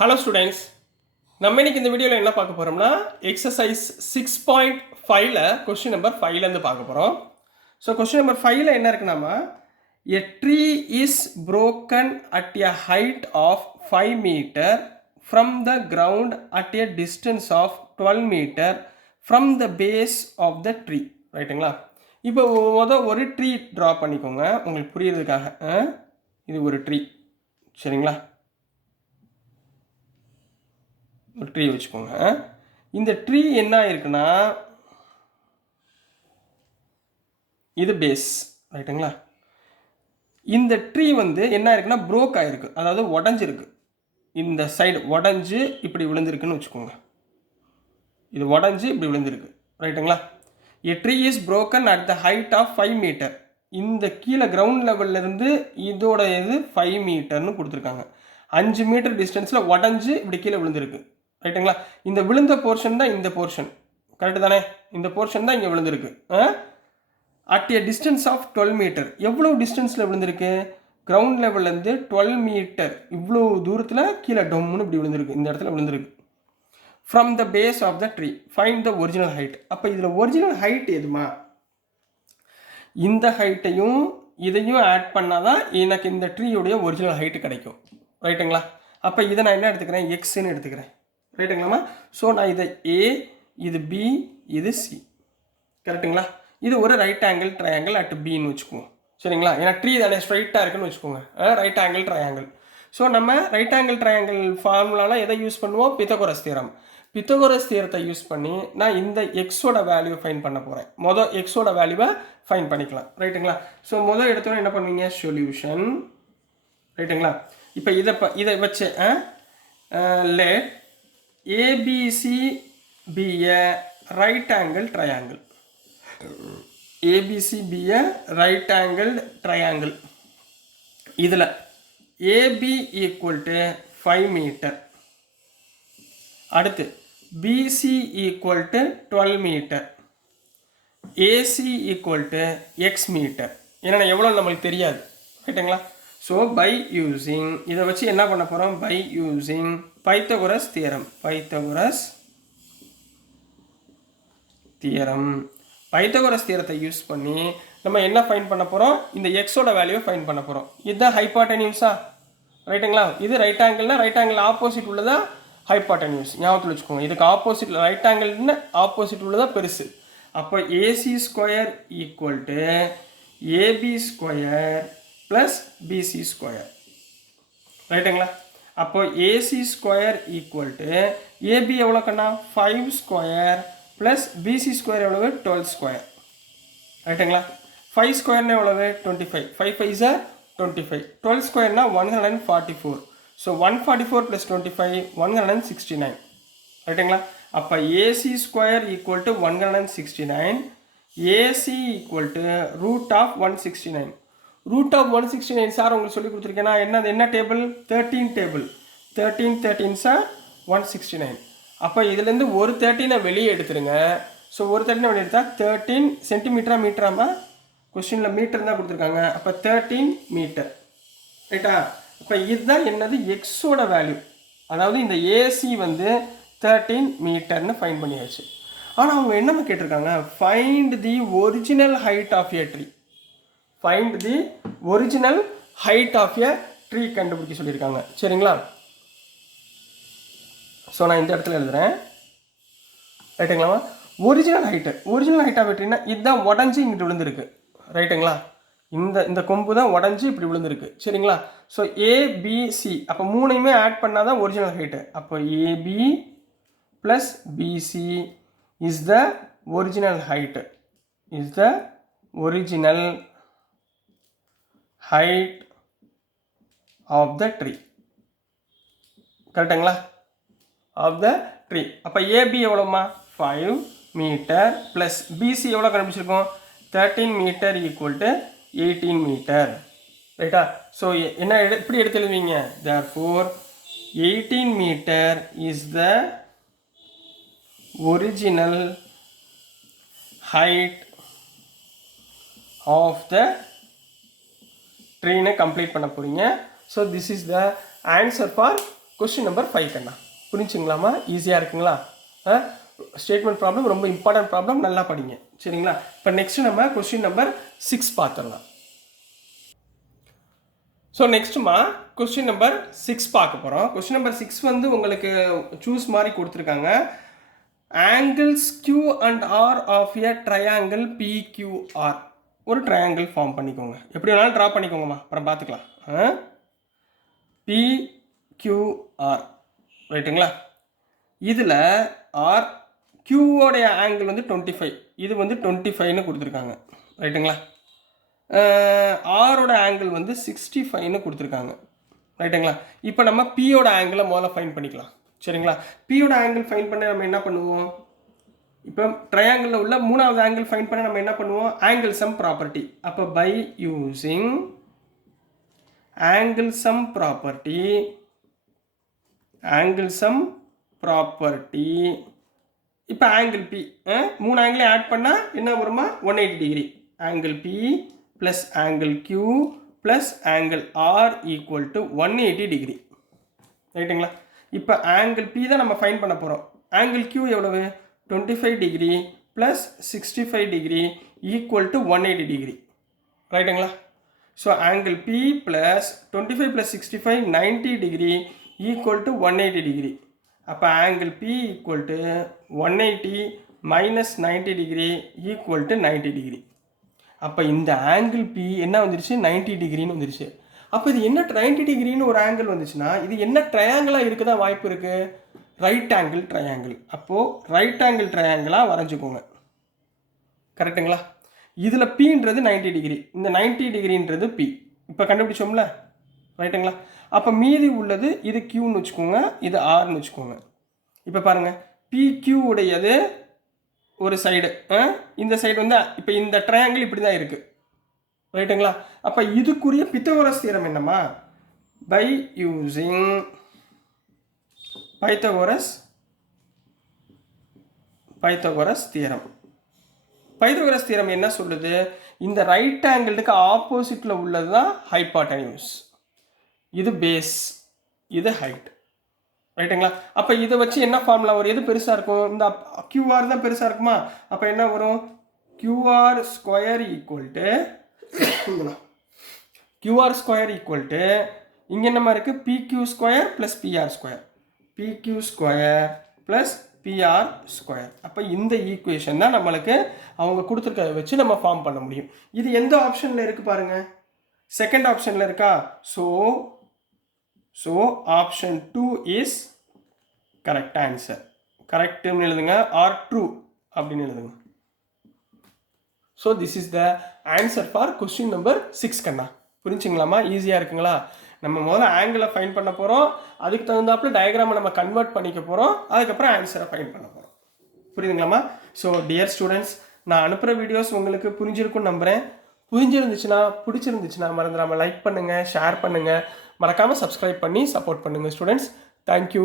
Hello students, நம்ம இன்னைக்கு இந்த வீடியோவில் என்ன பார்க்க போகிறோம்னா எக்ஸசைஸ் 6.5ல் கொஸ்டின் நம்பர் 5லேருந்து பார்க்க போகிறோம். ஸோ கொஸ்டின் நம்பர் 5ல் என்ன இருக்குன்னாமா, a tree is broken at a height of 5 meter from the ground at a distance of 12 meter from the base of the tree. ரைட்டுங்களா? இப்போ ஒரு ட்ரீ ட்ரா பண்ணிக்கோங்க உங்களுக்கு புரியுறதுக்காக. இது ஒரு ட்ரீ, சரிங்களா? ஒரு ட்ரீ வச்சுக்கோங்க. இந்த ட்ரீ என்ன ஆயிருக்குன்னா, இது பேஸ், ரைட்டுங்களா? இந்த ட்ரீ வந்து என்ன ஆயிருக்குன்னா ப்ரோக் ஆயிருக்கு, அதாவது உடஞ்சிருக்கு. இந்த சைடு உடஞ்சி இப்படி விழுந்திருக்குன்னு வச்சுக்கோங்க. இது உடஞ்சி இப்படி விழுந்திருக்கு, ரைட்டுங்களா? A tree is broken at the height of 5 metre. இந்த கீழே கிரவுண்ட் லெவல்ல இருந்து இதோட இது 5 மீட்டர்னு கொடுத்துருக்காங்க. 5 மீட்டர் டிஸ்டன்ஸில் உடஞ்சி இப்படி கீழே விழுந்திருக்கு, ரைட்டுங்களா? இந்த விழுந்த போர்ஷன் தான் இந்த போர்ஷன், கரெக்டு தானே? இந்த போர்ஷன் தான் இங்கே விழுந்திருக்கு. At a distance of 12 metre. எவ்வளோ டிஸ்டன்ஸில் விழுந்திருக்கு? கிரவுண்ட் லெவல்லேருந்து 12 மீட்டர், இவ்வளோ தூரத்தில் கீழே டொம்முன்னு இப்படி விழுந்திருக்கு, இந்த இடத்துல விழுந்திருக்கு. From the base of the tree find the original height. அப்போ இதில் ஒரிஜினல் ஹைட் எதுமா? இந்த ஹைட்டையும் இதையும் ஆட் பண்ணால் தான் எனக்கு இந்த ட்ரீயுடைய ஒரிஜினல் ஹைட்டு கிடைக்கும், ரைட்டுங்களா? அப்போ இதை நான் என்ன எடுத்துக்கிறேன்? எக்ஸ்ன்னு எடுத்துக்கிறேன், ரைட்டுங்களாம்மா? ஸோ நான் இதை ஏ, இது பி, இது சி, கரெக்டுங்களா? இது ஒரு ரைட் ஆங்கிள் ட்ரையாங்கிள் அட் பின்னு வச்சுக்குவோம், சரிங்களா? ஏன்னா ட்ரீ தானே ஸ்ட்ரைட்டாக இருக்குன்னு வச்சுக்கோங்க, ரைட் ஆங்கிள் ட்ரையாங்கிள். ஸோ நம்ம ரைட் ஆங்கிள் ட்ரையாங்கிள் ஃபார்முலாவில் எதை யூஸ் பண்ணுவோம்? Pythagoras theorem. பித்தகோரஸ் தியரத்தை யூஸ் பண்ணி நான் இந்த எக்ஸோட வேல்யூ ஃபைன் பண்ண போகிறேன். மொதல் எக்ஸோட வேல்யூவை ஃபைன் பண்ணிக்கலாம், ரைட்டுங்களா? ஸோ முதல் எடுத்தோன்னே என்ன பண்ணுவீங்க? சொல்யூஷன், ரைட்டுங்களா? இப்போ இதை வச்சு let ABC be a right angle triangle. ABC be a right angled triangle. இதில் AB equal to 5 மீட்டர், அடுத்து BC equal to 12 metre, AC equal to X metre. ஏன்னா எவ்வளோ நம்மளுக்கு தெரியாது, ரைட்டுங்களா? ஸோ பை யூஸிங் இதை வச்சு என்ன பண்ண போகிறோம்? By using Pythagoras theorem. Pythagoras தியரத்தை யூஸ் பண்ணி நம்ம என்ன ஃபைன் பண்ண போகிறோம்? இந்த எக்ஸோட வேல்யூவை ஃபைன் பண்ண போகிறோம். இதுதான் ஹைபாட்டனியூஸா, ரைட்டுங்களா? இது ரைட் ஆங்கிள்னா ரைட் ஆங்கிள் ஆப்போசிட் உள்ளதா ஹைபாட்டனியூஸ், ஞாபகத்தில் வச்சுக்கோங்க. இதுக்கு ஆப்போசிட் ரைட் ஆங்கிள்னு ஆப்போசிட் உள்ளதா பெருசு. அப்போ AC square equal to AB square plus BC square, ரைட்டுங்களா? அப்போ AC square equal to AB எவ்வளோ கண்ணா? 5 ஸ்கொயர் ப்ளஸ் பிசி ஸ்கொயர் எவ்வளவு? 12 ஸ்கொயர், ரைட்டுங்களா? 5 ஸ்கொயர்னா எவ்வளவு? 25. 5 5 25. 12 ஸ்கொயர்னா 144. ஸோ 144 ப்ளஸ் 25 169, ரைட்டுங்களா? அப்போ AC square equal to 169, AC equal to root of 169. Root of 169 sir உங்களுக்கு சொல்லி கொடுத்துருக்கேன்னா என்ன டேபிள்? 13 டேபிள். 13 சார் 169. அப்போ இதுலேருந்து ஒரு 13 வெளியே எடுத்துருங்க. ஸோ ஒரு 13 வெளியே எடுத்தால் 13 சென்டிமீட்டரா மீட்டராமா? கொஸ்டினில் மீட்டர் தான் கொடுத்துருக்காங்க. அப்போ 13 மீட்டர், ரைட்டா? இப்போ இதுதான் என்னது? எக்ஸோட வேல்யூ. அதாவது இந்த ஏசி வந்து 13 மீட்டர்னு ஃபைன் பண்ணியாச்சு. ஆனால் அவங்க என்னம்மா கேட்டிருக்காங்க? Find the original height of a tree. Find the original height of a tree கண்டுபிடிக்க சொல்லியிருக்காங்க, சரிங்களா? ஸோ நான் இந்த இடத்துல எழுதுகிறேன், ரைட்டுங்களா? ஒரிஜினல் ஹைட் ஆஃப் எ ட்ரீனா இதுதான் உடஞ்சி இங்கிட்டு விழுந்திருக்கு, ரைட்டுங்களா? இந்த கொம்பு தான் உடஞ்சி இப்படி விழுந்திருக்கு, சரிங்களா? ஸோ ஏபிசி அப்போ மூணையுமே ஆட் பண்ணால் தான் ஒரிஜினல் ஹைட்டு. அப்போ AB plus BC is the original height, is the original height of the tree, கரெக்டுங்களா? of the tree. அப்போ ஏபி எவ்வளோமா? 5 மீட்டர் ப்ளஸ் பிசி எவ்வளோ கண்டுபிடிச்சிருக்கோம்? 13 மீட்டர் ஈக்குவல் டு 18 மீட்டர், ரைட்டா? ஸோ என்ன இப்படி எடுத்து எழுதுவீங்க? therefore 18 metre is the original height of the ட்ரீனை கம்ப்ளீட் பண்ண போகிறீங்க. So this is the answer for question number 5 கண்ணா. புரிஞ்சுங்களாமா? ஈஸியாக இருக்குங்களா? ஸ்டேட்மெண்ட் ப்ராப்ளம் ரொம்ப இம்பார்ட்டன்ட் ப்ராப்ளம், நல்லா படிங்க சரிங்களா. இப்போ நெக்ஸ்ட் நம்ம கொஸ்டின் நம்பர் 6 பார்த்துடலாம். ஸோ நெக்ஸ்ட்டுமா கொஸ்டின் நம்பர் 6 பார்க்க போகிறோம். கொஸ்டின் நம்பர் 6 வந்து உங்களுக்கு சூஸ் மாதிரி கொடுத்துருக்காங்க. Angles Q and R of a triangle PQR. ஒரு ட்ரையாங்கிள் ஃபார்ம் பண்ணிக்கோங்க. எப்படி வேணாலும் ட்ரா பண்ணிக்கோங்கம்மா, அப்புறம் பார்த்துக்கலாம். PQR ரைட்டுங்களா. இதில் ஆர் கியூவோடைய ஆங்கிள் வந்து 25, இது வந்து 25ன்னு கொடுத்துருக்காங்க ரைட்டுங்களா. ஆரோட ஆங்கிள் வந்து 65ன்னு கொடுத்துருக்காங்க ரைட்டுங்களா. இப்போ நம்ம பியோட ஆங்கிளை முதல்ல ஃபைன் பண்ணிக்கலாம் சரிங்களா. பியோட ஆங்கிள் ஃபைன் பண்ண நம்ம என்ன பண்ணுவோம்? இப்போ ட்ரையாங்கிளில் உள்ள மூணாவது ஆங்கிள் ஃபைன் பண்ண நம்ம என்ன பண்ணுவோம்? Angle sum property. அப்போ by using angle sum property, இப்போ ஆங்கிள் பி மூணு ஆங்கிளையும் ஆட் பண்ணால் என்ன வருமா? 180 degree. Angle B plus angle Q plus angle R equal to 180 degree ரைட்டுங்களா. இப்போ ஆங்கிள் பி தான் நம்ம ஃபைன் பண்ண போகிறோம். ஆங்கிள் கியூ எவ்வளவு? 25 degree plus 65 degree equal to 180 degree ரைட்டுங்களா. So angle B plus 25 plus 65 90 degree equal to 180 degree. அப்போ angle B equal to 180 minus 90 degree equal to 90 degree. அப்போ இந்த ஆங்கிள் பி என்ன வந்துருச்சு? 90 டிகிரின்னு வந்துருச்சு. அப்போ இது என்ன 90 டிகிரின்னு ஒரு ஆங்கிள் வந்துச்சுன்னா இது என்ன ட்ரையாங்கிளாக இருக்குதா வாய்ப்பு இருக்குது? Right angle triangle. அப்போது ரைட் ஆங்கிள் ட்ரையாங்கிளாக வரைஞ்சிக்கோங்க கரெக்டுங்களா. இதில் பின்றது 90 டிகிரி, இந்த 90 டிகிரின்றது பி. இப்போ கண்டுபிடிச்சோம்ல ரைட்டுங்களா. அப்போ மீதி உள்ளது இது கியூன்னு வச்சுக்கோங்க, இது ஆர்னு வச்சுக்கோங்க. இப்போ பாருங்கள், பிக்யூ உடையது ஒரு சைடு, இந்த சைடு வந்து இப்போ இந்த ட்ரையாங்கிள் இப்படி தான் இருக்குது ரைட்டுங்களா. அப்போ இதுக்குரிய பித்தகோரஸ் தியரம் என்னம்மா? By using Pythagoras theorem. Pythagoras theorem என்ன சொல்லுது? இந்த ரைட் ஆங்கிளுக்கு ஆப்போசிட்டில் உள்ளது தான் ஹைபாட்டனியூஸ், இது பேஸ், இது ஹைட் ரைட்டுங்களா. அப்போ இதை வச்சு என்ன ஃபார்முலா வரும்? எது பெருசாக இருக்கும்? இந்த கியூஆர் தான் பெருசாக இருக்குமா? அப்போ என்ன வரும்? கியூஆர் ஸ்கொயர் ஈக்குவல் டு இங்கே என்னமா இருக்குது? PQ square plus PR square, PQ square plus PR square. அப்போ இந்த ஈக்குவேஷன் தான் நம்மளுக்கு அவங்க கொடுத்துருக்கதை வச்சு நம்ம ஃபார்ம் பண்ண முடியும். இது எந்த ஆப்ஷனில் இருக்குது பாருங்கள்? செகண்ட் ஆப்ஷனில் இருக்கா? So option 2 is correct answer. கரெக்டுன்னு எழுதுங்க, ஆர் ட்ரூ அப்படின்னு எழுதுங்க. So this is the answer for question number 6 கண்ணா. புரிஞ்சுங்களாமா? ஈஸியாக இருக்குங்களா? நம்ம முதல்ல ஆங்கிளை ஃபைன் பண்ண போகிறோம், அதுக்கு தகுந்தாப்புல டயக்ராமை நம்ம கன்வெர்ட் பண்ணிக்க போகிறோம், அதுக்கப்புறம் ஆன்சரை ஃபைன் பண்ண போகிறோம். புரியுதுங்களாமா? ஸோ டியர் ஸ்டூடெண்ட்ஸ், நான் அனுப்புகிற வீடியோஸ் உங்களுக்கு புரிஞ்சிருக்குன்னு நம்புகிறேன். பிடிச்சிருந்துச்சுன்னா மறந்துடாமல் லைக் பண்ணுங்கள், ஷேர் பண்ணுங்கள், மறக்காமல் சப்ஸ்கிரைப் பண்ணி சப்போர்ட் பண்ணுங்கள் ஸ்டூடெண்ட்ஸ். தேங்க்யூ.